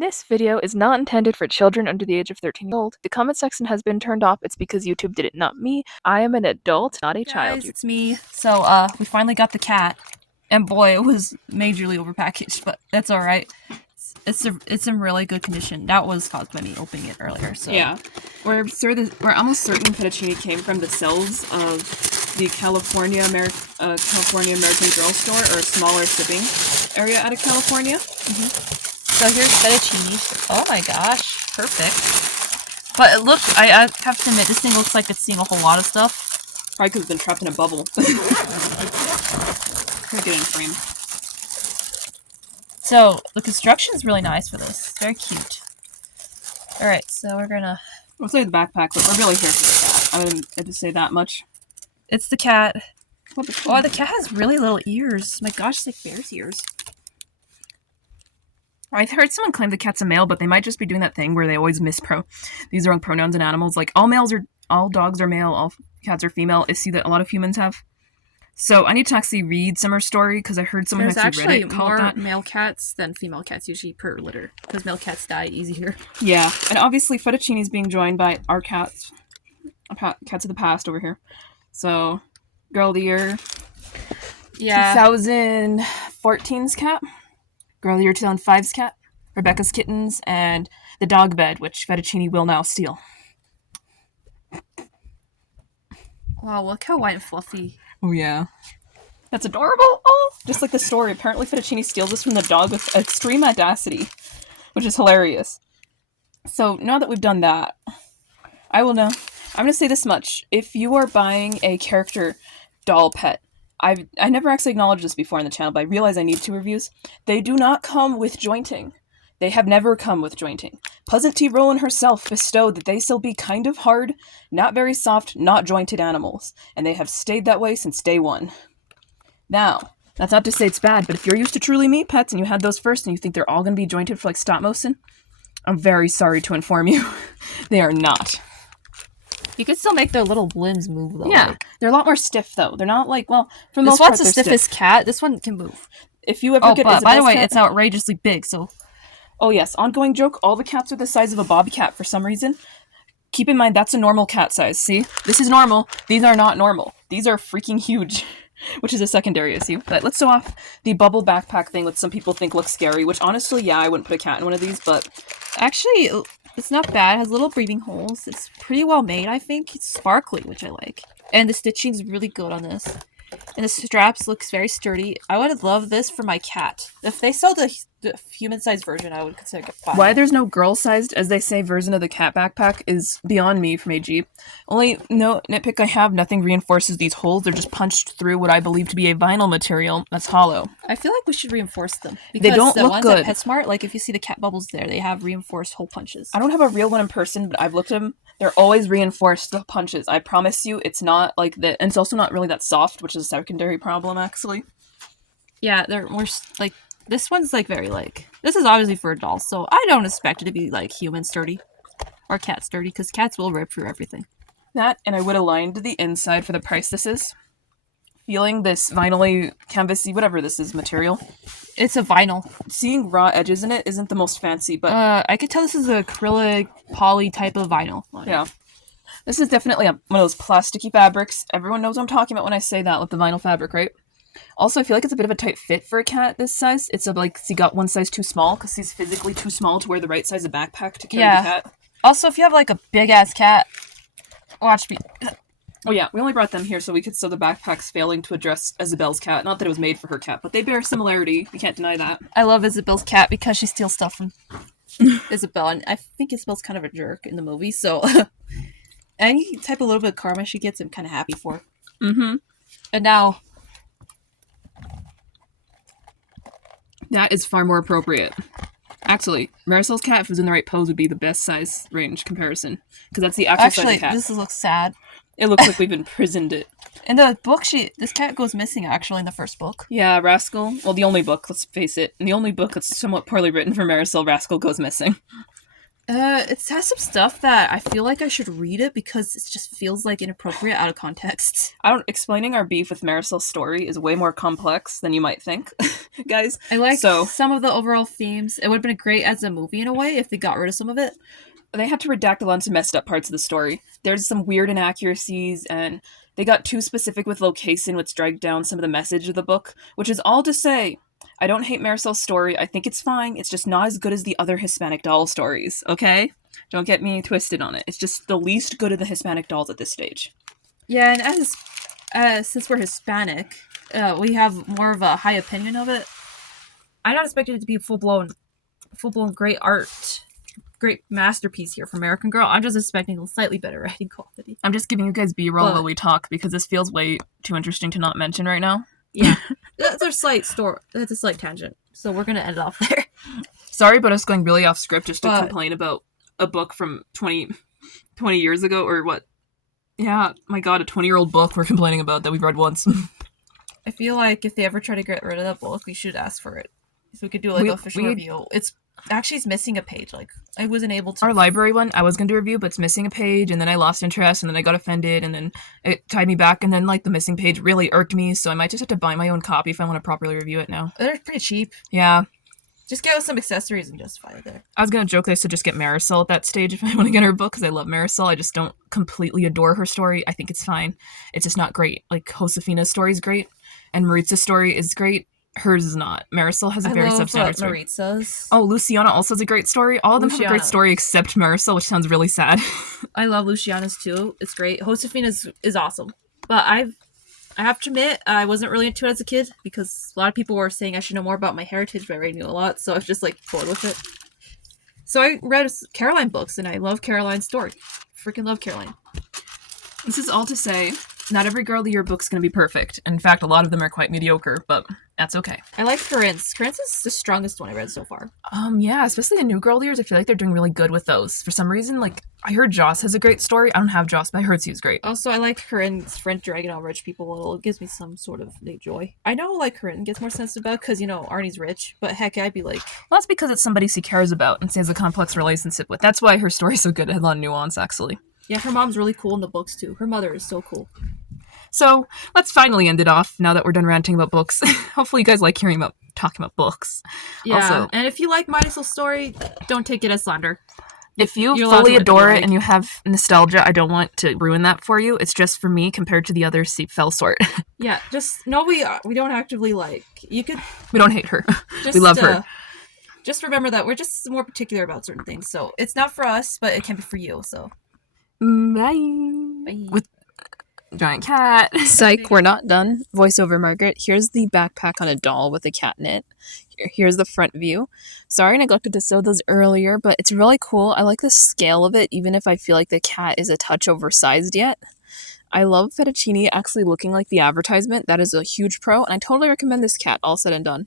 This video is not intended for children under the age of 13 years old. The comment section has been turned off. It's because YouTube did it, not me. I am an adult, not a child. Guys, it's me. So, we finally got the cat. And boy, it was majorly overpackaged, but that's alright. It's in really good condition. That was caused by me opening it earlier, so. Yeah. We're almost certain fettuccine came from the cells of the California American Girl Store, or a smaller shipping area out of California. Mm-hmm. So here's fettuccine. Oh my gosh, perfect. But it looks, I have to admit, this thing looks like it's seen a whole lot of stuff. Probably because it's been trapped in a bubble. Can't get in frame. So, the construction is really nice for this. Very cute. Alright, so we're gonna... We'll say the backpack, but we're really here for the cat. I wouldn't have to say that much. It's the cat. Oh, the cat has really little ears. My gosh, it's like bear's ears. I've heard someone claim the cat's a male, but they might just be doing that thing where they always these are on pronouns and animals. Like, all dogs are male, all cats are female. I see that a lot of humans have. So I need to actually read Summer's story, because I heard someone who actually read it call it that. There's actually more male cats than female cats usually per litter, because male cats die easier. Yeah, and obviously Fettuccine is being joined by our cats of the past over here. So, Girl of the Year, yeah, 2014's cat, Girl of the Year 2005's cat, Rebecca's kittens, and the dog bed, which Fettuccine will now steal. Wow, look how white and fluffy. Oh yeah. That's adorable! Oh! Just like the story, apparently Fettuccine steals this from the dog with extreme audacity, which is hilarious. So, now that we've done that, I'm gonna say this much. If you are buying a character doll pet, I never actually acknowledged this before on the channel, but I realize I need 2 reviews. They do not come with jointing. They have never come with jointing. Pleasant T. Rowland herself bestowed that they still be kind of hard, not very soft, not jointed animals, and they have stayed that way since day one. Now, that's not to say it's bad, but if you're used to truly meat pets and you had those first and you think they're all going to be jointed for like stop motion, I'm very sorry to inform you. They are not. You can still make their little limbs move, though. Yeah, they're a lot more stiff, though. They're not like, well, for the most part, this one's the stiffest cat. This one can move. If you ever get Isabel's by the way, cat, it's outrageously big, so... Oh yes, ongoing joke, all the cats are the size of a bobby cat for some reason. Keep in mind, that's a normal cat size, see? This is normal. These are not normal. These are freaking huge, which is a secondary issue. But let's show off the bubble backpack thing, which some people think looks scary, which honestly, yeah, I wouldn't put a cat in one of these, but... Actually, it's not bad. It has little breathing holes. It's pretty well made, I think. It's sparkly, which I like. And the stitching is really good on this. And the straps looks very sturdy. I would love this for my cat. If they sell the human-sized version, I would consider buying Why it. there's no girl-sized, as they say, version of the cat backpack is beyond me from AG. Only nitpick I have, nothing reinforces these holes. They're just punched through what I believe to be a vinyl material that's hollow. I feel like we should reinforce them. They don't the look ones good. At PetSmart, like if you see the cat bubbles there, they have reinforced hole punches. I don't have a real one in person, but I've looked at them. They're always reinforced, the punches. I promise you, it's not like that. And it's also not really that soft, which is a secondary problem, actually. Yeah, they're more, like, this one's, like, very, like... This is obviously for a doll, so I don't expect it to be, like, human sturdy. Or cat sturdy, because cats will rip through everything. That, and I would have lined the inside for the price this is. Feeling this vinyl-y, canvasy, whatever this is, material. It's a vinyl. Seeing raw edges in it isn't the most fancy, but... I could tell this is an acrylic, poly type of vinyl. Yeah. This is definitely one of those plasticky fabrics. Everyone knows what I'm talking about when I say that with the vinyl fabric, right? Also, I feel like it's a bit of a tight fit for a cat this size. It's he got one size too small, because he's physically too small to wear the right size of backpack to carry the cat. Also, if you have, like, a big-ass cat, watch me... Oh yeah, we only brought them here so we could sew the backpacks failing to address Isabel's cat. Not that it was made for her cat, but they bear similarity. We can't deny that. I love Isabel's cat because she steals stuff from Isabel, and I think Isabel's kind of a jerk in the movie, so any type of little bit of karma she gets, I'm kind of happy for. Mm-hmm. And now... That is far more appropriate. Actually, Marisol's cat, if it was in the right pose, would be the best size range comparison. Because that's the actual size of the cat. This looks sad. It looks like we've imprisoned it. In the book, this cat goes missing, actually, in the first book. Yeah, Rascal. Well, the only book, let's face it. In the only book that's somewhat poorly written for Marisol, Rascal goes missing. It has some stuff that I feel like I should read it because it just feels like inappropriate out of context. Explaining our beef with Marisol's story is way more complex than you might think, guys. I like So some of the overall themes. It would have been great as a movie in a way if they got rid of some of it. they had to redact a lot of messed up parts of the story. There's some weird inaccuracies, and they got too specific with location, which dragged down some of the message of the book. Which is all to say, I don't hate Marisol's story. I think it's fine. It's just not as good as the other Hispanic doll stories. Okay, don't get me twisted on it. It's just the least good of the Hispanic dolls at this stage. Yeah, and since we're Hispanic, we have more of a high opinion of it. I'm not expecting it to be full blown great art, great masterpiece here for American Girl. I'm just expecting a slightly better writing quality. I'm just giving you guys B-roll But- while we talk because this feels way too interesting to not mention right now. Yeah, that's a slight tangent. So we're gonna end it off there. Sorry about us going really off script just to But- complain about a book from 20 years ago, or what? Yeah, my god, a 20-year-old book we're complaining about that we've read once. I feel like if they ever try to get rid of that book, we should ask for it. So we could do like an official review. It's missing a page. Like I wasn't able to. Our library one, I was going to review, but it's missing a page, and then I lost interest, and then I got offended, and then it tied me back, and then like the missing page really irked me, so I might just have to buy my own copy if I want to properly review it now. They're pretty cheap. Yeah. Just get with some accessories and justify it there. I was going to joke that I should just get Marisol at that stage if I want to get her book, because I love Marisol. I just don't completely adore her story. I think it's fine. It's just not great. Like, Josefina's story is great, and Maritza's story is great. Hers is not. Marisol has a very substandard story. Maritza's. Oh, Luciana also has a great story. All of them have a great story except Marisol, which sounds really sad. I love Luciana's too. It's great. Josefina's is awesome. But I have to admit, I wasn't really into it as a kid because a lot of people were saying I should know more about my heritage, but I already knew a lot, so I was just like bored with it. So I read Caroline books, and I love Caroline's story. Freaking love Caroline. This is all to say, not every Girl of the Year book's going to be perfect. In fact, a lot of them are quite mediocre, but that's okay. I like Corinne's. Corinne's is the strongest one I read so far. Yeah, especially the new Girl of the Years. I feel like they're doing really good with those. For some reason, like, I heard Joss has a great story. I don't have Joss, but I heard Sue's great. Also, I like Corinne's French dragging on rich people. It gives me some sort of joy. I know, like, Corinne gets more sensitive about because, Arnie's rich, but heck, I'd be like... Well, that's because it's somebody she cares about and she has a complex relationship with. That's why her story's so good. It has a lot of nuance, actually. Yeah, her mom's really cool in the books, too. Her mother is so cool. So, let's finally end it off now that we're done ranting about books. Hopefully you guys like talking about books. Yeah, Also, and if you like Marisol's story, don't take it as slander. if you You're allowed fully to adore like- it and you have nostalgia, I don't want to ruin that for you. It's just for me compared to the other fell sort. Yeah, just know we don't actively like. You could We don't hate her. just We love her. Just remember that we're just more particular about certain things. So it's not for us, but it can be for you. So Bye. bye. With giant cat. Psych, we're not done. Voiceover Margaret. Here's the backpack on a doll with a cat in it. Here's the front view. Sorry I neglected to show those earlier, but it's really cool. I like the scale of it, even if I feel like the cat is a touch oversized yet. I love Fettuccine actually looking like the advertisement. That is a huge pro, and I totally recommend this cat, all said and done.